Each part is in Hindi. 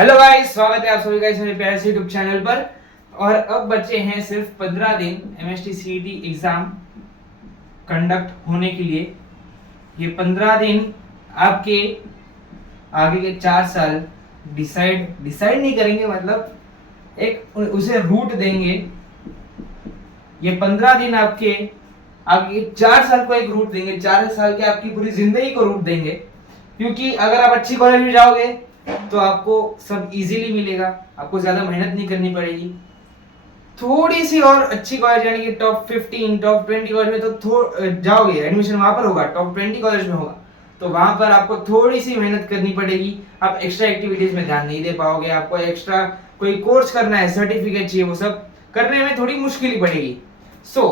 हेलो गाइस, स्वागत है आप सभी गाइस मेरे प्यारे से यूट्यूब चैनल पर। और अब बचे हैं सिर्फ 15 दिन एमएसटी सीईटी एग्जाम कंडक्ट होने के लिए। ये 15 दिन आपके आगे के 4 साल डिसाइड नहीं करेंगे, मतलब एक उसे रूट देंगे। ये 15 दिन आपके आगे 4 साल को एक रूट देंगे, 4 साल के आपकी पूरी जिंदगी को रूट देंगे। क्योंकि अगर आप अच्छी कॉलेज में जाओगे तो आपको सब इजीली मिलेगा, आपको ज्यादा मेहनत नहीं करनी पड़ेगी। थोड़ी सी और अच्छी कॉलेज यानी कि टॉप 15 टॉप 20 कॉलेज में तो जाओगे, एडमिशन वहां पर होगा, टॉप 20 कॉलेज में होगा, तो वहां पर आपको थोड़ी सी मेहनत करनी पड़ेगी। आप एक्स्ट्रा एक्टिविटीज में ध्यान नहीं दे पाओगे, आपको एक्स्ट्रा कोई कोर्स करना है, सर्टिफिकेट चाहिए, वो सब करने में थोड़ी मुश्किल ही पड़ेगी। सो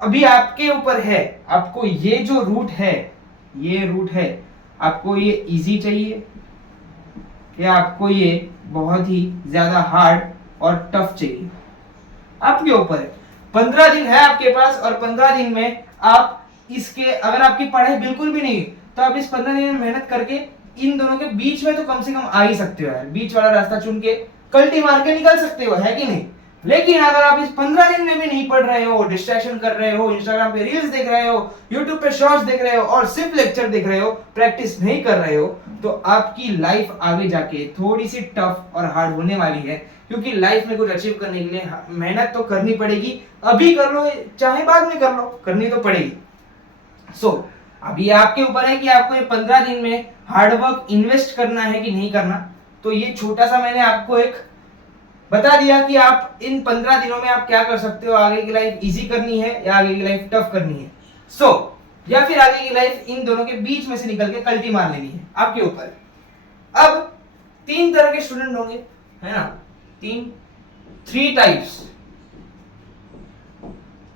अभी आपके ऊपर है, आपको ये जो रूट है आपको ये इजी चाहिए या आपको ये बहुत ही ज्यादा हार्ड और टफ चाहिए, आपके ऊपर है। 15 दिन है आपके पास और 15 दिन में आप इसके, अगर आपकी पढ़ाई बिल्कुल भी नहीं तो आप इस 15 दिन में मेहनत करके इन दोनों के बीच में तो कम से कम आ ही सकते हो यार। बीच वाला रास्ता चुन के कल्टी मार के निकल सकते हो, है कि नहीं? लेकिन अगर आप इस 15 दिन में भी नहीं पढ़ रहे हो, डिस्ट्रैक्शन कर रहे हो, इंस्टाग्राम पे रील्स देख रहे हो, यूट्यूब पे शॉर्ट्स देख रहे हो और सिर्फ लेक्चर देख रहे हो, प्रैक्टिस नहीं कर रहे हो, तो आपकी लाइफ आगे जाके थोड़ी सी टफ और हार्ड होने वाली है। क्योंकि लाइफ में कुछ अचीव करने के लिए मेहनत तो करनी पड़ेगी। अभी कर लो चाहे बाद में कर लो, करनी तो पड़ेगी। सो अभी आपके ऊपर है कि आपको ये 15 दिन में हार्डवर्क इन्वेस्ट करना है कि नहीं करना। तो ये छोटा सा मैंने आपको एक बता दिया कि आप इन 15 दिनों में आप क्या कर सकते हो। आगे की लाइफ इजी करनी है या आगे की लाइफ टफ करनी है, या फिर आगे की लाइफ इन दोनों के बीच में से निकल के कल्टी मार लेनी है, आपके ऊपर। अब 3 तरह के स्टूडेंट होंगे, है ना? 3 टाइप्स।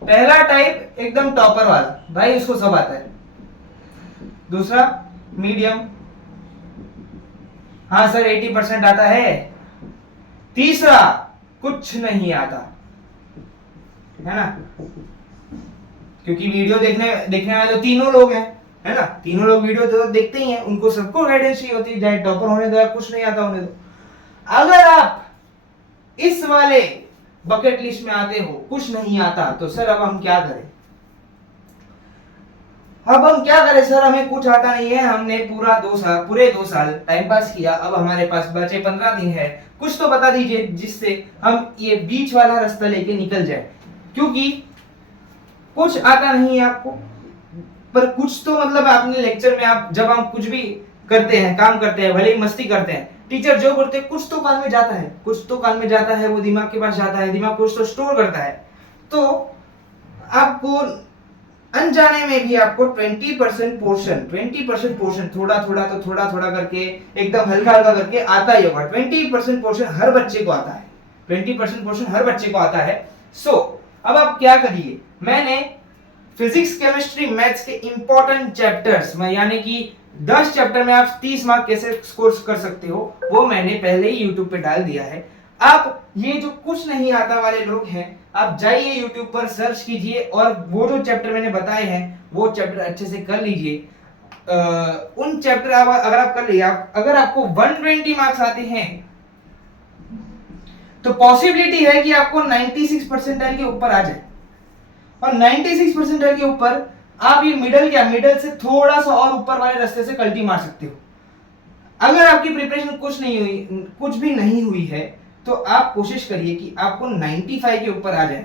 पहला टाइप एकदम टॉपर वाला, भाई उसको सब आता है। दूसरा मीडियम, हाँ सर 80% आता है। तीसरा कुछ नहीं आता, है ना? क्योंकि वीडियो देखने वाले तो तीनों लोग हैं, है ना? तीनों लोग वीडियो तो देखते ही हैं, उनको सबको गाइडेंस चाहिए होती है, चाहे टॉपर होने दो या कुछ नहीं आता होने दो। अगर आप इस वाले बकेट लिस्ट में आते हो, कुछ नहीं आता, तो सर अब हम क्या करें? सर, हमें कुछ आता नहीं है, हमने पूरे 2 साल टाइम पास किया, अब हमारे पास बचे 15 दिन है, कुछ तो बता दीजिए जिससे हम ये बीच वाला रास्ता लेके निकल जाए। क्योंकि कुछ आता नहीं है आपको, पर कुछ तो मतलब आपने लेक्चर में, आप जब हम कुछ भी करते हैं, काम करते हैं, भले ही मस्ती करते हैं, टीचर जो बोलते हैं कुछ तो कान में जाता है, वो दिमाग के पास जाता है, दिमाग कुछ तो स्टोर करता है। तो आपको अनजाने में भी आपको 20% पोर्शन थोड़ा थोड़ा करके, एकदम हल्का करके आता ही होगा। 20% पोर्शन हर बच्चे को आता है, 20% पोर्शन हर बच्चे को आता है। अब आप क्या करिए, मैंने फिजिक्स, केमिस्ट्री, मैथ्स के इंपॉर्टेंट चैप्टर्स में, यानी कि 10 चैप्टर में आप 30 मार्क कैसे स्कोर कर सकते हो, वो मैंने पहले ही यूट्यूब पे डाल दिया है। आप ये जो कुछ नहीं आता वाले लोग हैं, आप जाइए यूट्यूब पर सर्च कीजिए और वो जो चैप्टर मैंने बताए हैं वो चैप्टर अच्छे से कर लीजिए। उन चैप्टर अगर आप कर लिए, अगर आपको 120 मार्क्स आते हैं तो पॉसिबिलिटी है कि आपको 96 परसेंटाइल के ऊपर आ जाए। और 96 परसेंटाइल के ऊपर आप ये मिडल से थोड़ा सा और ऊपर वाले रास्ते से कल्टी मार सकते हो। अगर आपकी प्रिपरेशन कुछ भी नहीं हुई है, तो आप कोशिश करिए कि आपको 95 के ऊपर आ जाए।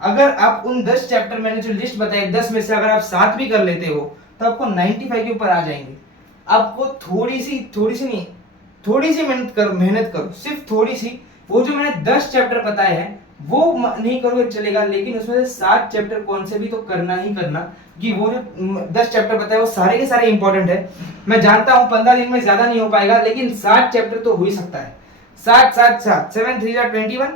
अगर आप उन 10 चैप्टर मैंने जो लिस्ट बताई, 10 में से अगर आप 7 भी कर लेते हो तो आपको 95 के ऊपर आ जाएंगे। आपको थोड़ी सी मेहनत करो, सिर्फ थोड़ी सी। वो जो मैंने 10 चैप्टर बताए हैं वो नहीं करोगे चलेगा, लेकिन उसमें से 7 चैप्टर कौन से भी तो करना ही करना, कि वो जो 10 चैप्टर बताए वो सारे के सारे इंपॉर्टेंट है। मैं जानता हूं 15 दिन में ज्यादा नहीं हो पाएगा, लेकिन 7 चैप्टर तो हो ही सकता है। 7 7 3 21,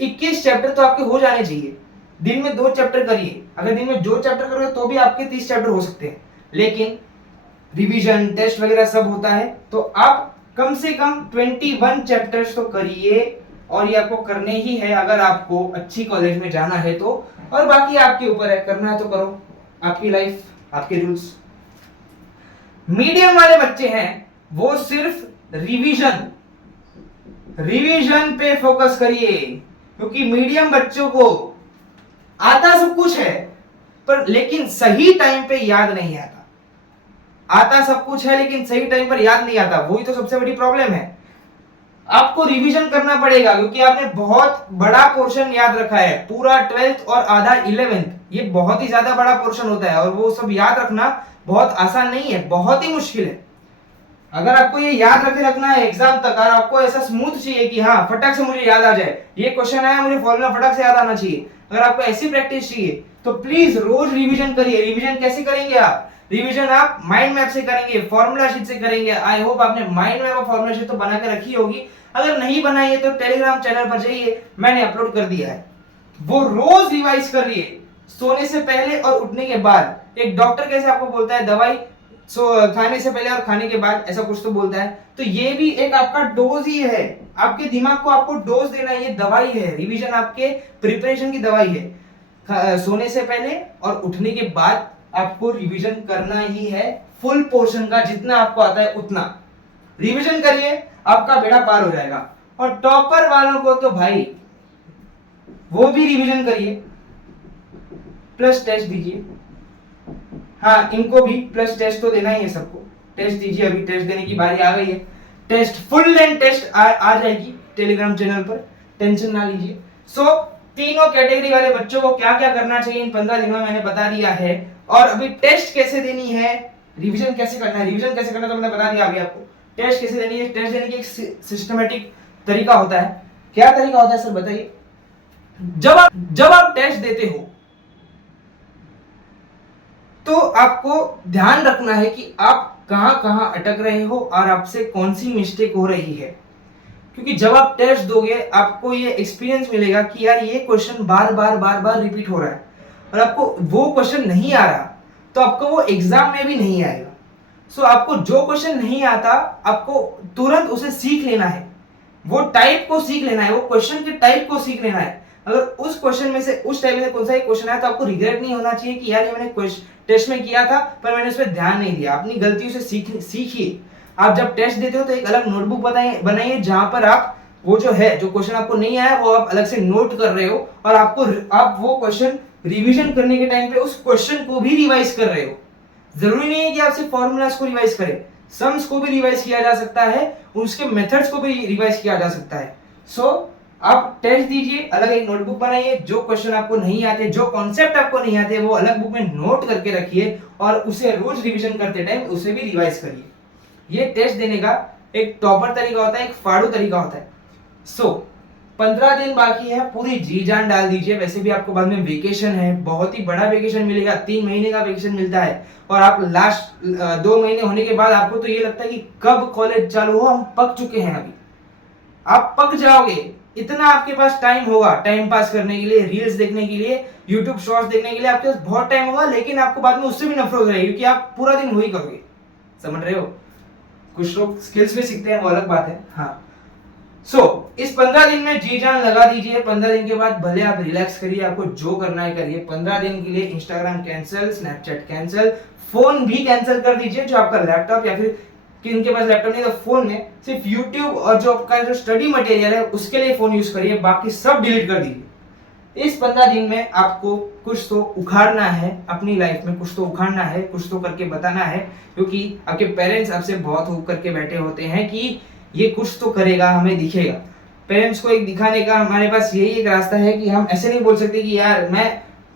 21 चैप्टर तो आपके हो जाने चाहिए। दिन में 2 चैप्टर करिए, अगर दिन में 2 चैप्टर करोगे तो भी आपके 30 चैप्टर हो सकते हैं। लेकिन रिवीजन, टेस्ट वगैरह सब होता है, तो आप कम से कम 21 चैप्टर्स तो करिए, और ये आपको करने ही है अगर आपको अच्छी कॉलेज में जाना है तो। और बाकी आपके ऊपर है, करना है तो करो, आपकी लाइफ, आपके रूल्स। मीडियम वाले बच्चे हैं वो सिर्फ रिवीजन रिवीजन पे फोकस करिए, क्योंकि मीडियम बच्चों को आता सब कुछ है पर लेकिन सही टाइम पे याद नहीं आता। आता सब कुछ है लेकिन सही टाइम पर याद नहीं आता, वही तो सबसे बड़ी प्रॉब्लम है। आपको रिवीजन करना पड़ेगा क्योंकि आपने बहुत बड़ा पोर्शन याद रखा है, पूरा 12th और आधा 11th, ये बहुत ही ज्यादा बड़ा पोर्शन होता है और वो सब याद रखना बहुत आसान नहीं है, बहुत ही मुश्किल है। अगर आपको ये याद रखे रखना है एग्जाम तक और आपको ऐसा स्मूथ चाहिए कि हाँ फटक से मुझे याद आ जाए, ये क्वेश्चन आया मुझे फॉर्मूला फटक से याद आना चाहिए, अगर आपको ऐसी प्रैक्टिस चाहिए तो प्लीज रोज रिवीजन करिए। रिवीजन कैसे करेंगे आप? रिवीजन आप माइंड मैप से करेंगे, फॉर्मूला शीट से करेंगे। आई होप आपने माइंड मैप और फॉर्मूला शीट तो बना के रखी होगी, अगर नहीं बनाई है तो टेलीग्राम चैनल पर जाइए, मैंने अपलोड कर दिया है, वो रोज रिवाइज करिए सोने से पहले और उठने के बाद। एक डॉक्टर कैसे आपको बोलता है दवाई खाने से पहले और खाने के बाद, ऐसा कुछ तो बोलता है, तो ये भी एक आपका डोज ही है, आपके दिमाग को आपको डोज देना, ये दवाई है। रिवीजन आपके प्रिपरेशन की दवाई है। सोने से पहले और उठने के बाद आपको रिवीजन करना ही है, फुल पोर्शन का, जितना आपको आता है उतना रिवीजन करिए, आपका बेड़ा पार हो जाएगा। और टॉपर वालों को तो भाई वो भी रिवीजन करिए, प्लस टेस्ट दीजिए। हाँ, इनको भी प्लस टेस्ट तो देना ही है, सबको टेस्ट दीजिए, अभी टेस्ट देने की बारी आ गई है। टेस्ट फुल लेंथ टेस्ट आ जाएगी टेलीग्राम चैनल पर, टेंशन ना लीजिए। सो तीनों कैटेगरी वाले बच्चों को क्या क्या करना चाहिए इन 15 दिनों में मैंने बता दिया है। और अभी टेस्ट कैसे देनी है, रिवीजन कैसे करना है, रिवीजन कैसे करना तो मैंने बता दिया अभी आपको। टेस्ट कैसे देनी है, टेस्ट देने की एक सिस्टमेटिक तरीका होता है। क्या तरीका होता है सर बताइए? जब आप टेस्ट देते हो तो आपको ध्यान रखना है कि आप कहां कहां अटक रहे हो और आपसे कौन सी मिस्टेक हो रही है। क्योंकि जब आप टेस्ट दोगे आपको ये एक्सपीरियंस मिलेगा कि यार ये क्वेश्चन बार बार रिपीट हो रहा है और आपको वो क्वेश्चन नहीं आ रहा, तो आपको वो एग्जाम में भी नहीं आएगा। सो आपको जो क्वेश्चन नहीं आता आपको तुरंत उसे सीख लेना है, वो टाइप को सीख लेना है, वो क्वेश्चन के टाइप को सीख लेना है। अगर उस क्वेश्चन में से उस टाइप में कौन सा एक क्वेश्चन आया तो आपको रिग्रेट नहीं होना चाहिए कि यार ये मैंने टेस्ट में किया था पर मैंने उस पर ध्यान नहीं दिया। अपनी गलतियों से सीखिए। आप जब टेस्ट देते हो तो एक अलग नोटबुक बनाइए जहां पर आप वो जो क्वेश्चन आपको नहीं आया वो आप अलग से नोट कर रहे हो और आप वो क्वेश्चन रिवीजन करने के टाइम पे उस क्वेश्चन को भी रिवाइज कर रहे हो। जरूरी नहीं है कि आप सिर्फ फॉर्मूलाज को रिवाइज करें, सम्स को भी रिवाइज किया जा सकता है, उसके मेथड्स को भी रिवाइज किया जा सकता है। सो आप टेस्ट दीजिए, अलग एक नोटबुक बनाइए, जो क्वेश्चन आपको नहीं आते, जो कॉन्सेप्ट आपको नहीं आते वो अलग बुक में नोट करके रखिए और उसे रोज रिवीजन करते टाइम उसे भी रिवाइज करिए। ये टेस्ट देने का एक टॉपर तरीका होता है, एक फाड़ू तरीका होता है। सो 15 दिन बाकी है, पूरी जी जान डाल दीजिए। वैसे भी आपको बाद में वेकेशन है, बहुत ही बड़ा वेकेशन मिलेगा, 3 महीने का वेकेशन मिलता है और आप लास्ट 2 महीने होने के बाद आपको तो ये लगता है कि कब कॉलेज चालू हो, हम पक चुके हैं। अभी आप पक जाओगे, इतना आपके पास टाइम होगा टाइम पास करने के लिए, रील्स देखने के लिए, यूट्यूब शॉर्ट्स देखने के लिए आपके पास बहुत टाइम होगा, लेकिन आपको बाद में उससे भी नफरत रहेगी क्योंकि आप पूरा दिन वही करोगे। समझ रहे हो? कुछ लोग स्किल्स भी सीखते हैं, वो अलग बात है। हाँ, इस 15 दिन में जी जान लगा दीजिए। 15 दिन के बाद भले आप रिलैक्स करिए, आपको जो करना है करिए। 15 दिन के लिए Instagram cancel, Snapchat cancel, phone भी कैंसिल कर दीजिए। जो आपका लैपटॉप या फिर किनके पास लैपटॉप नहीं तो फोन में सिर्फ यूट्यूब और जो आपका जो स्टडी मटेरियल है उसके लिए फोन यूज करिए, बाकी सब डिलीट कर दीजिए। इस 15 दिन में आपको कुछ तो उखाड़ना है अपनी लाइफ में, कुछ तो उखाड़ना है, कुछ तो करके बताना है, क्योंकि आपके पेरेंट्स आपसे बहुत होप करके बैठे होते हैं कि ये कुछ तो करेगा, हमें दिखेगा। पेरेंट्स को एक दिखाने का हमारे पास यही एक रास्ता है कि हम ऐसे नहीं बोल सकते कि यार मैं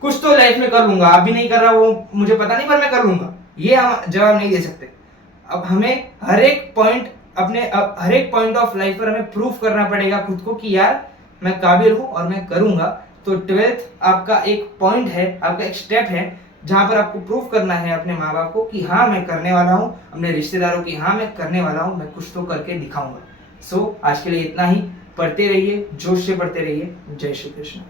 कुछ तो लाइफ में कर लूंगा, अभी नहीं कर रहा, वो मुझे पता नहीं पर मैं कर लूंगा, ये हम जवाब नहीं दे सकते। अब हमें हर एक पॉइंट ऑफ लाइफ पर हमें प्रूफ करना पड़ेगा खुद को कि यार मैं काबिल हूं और मैं करूंगा। तो 12th आपका एक पॉइंट है, आपका एक स्टेप है जहां पर आपको प्रूफ करना है अपने माँ बाप को कि हाँ मैं करने वाला हूँ, अपने रिश्तेदारों की हाँ मैं करने वाला हूँ, मैं कुछ तो करके दिखाऊंगा। आज के लिए इतना ही। पढ़ते रहिए, जोश से पढ़ते रहिए। जय श्री कृष्ण।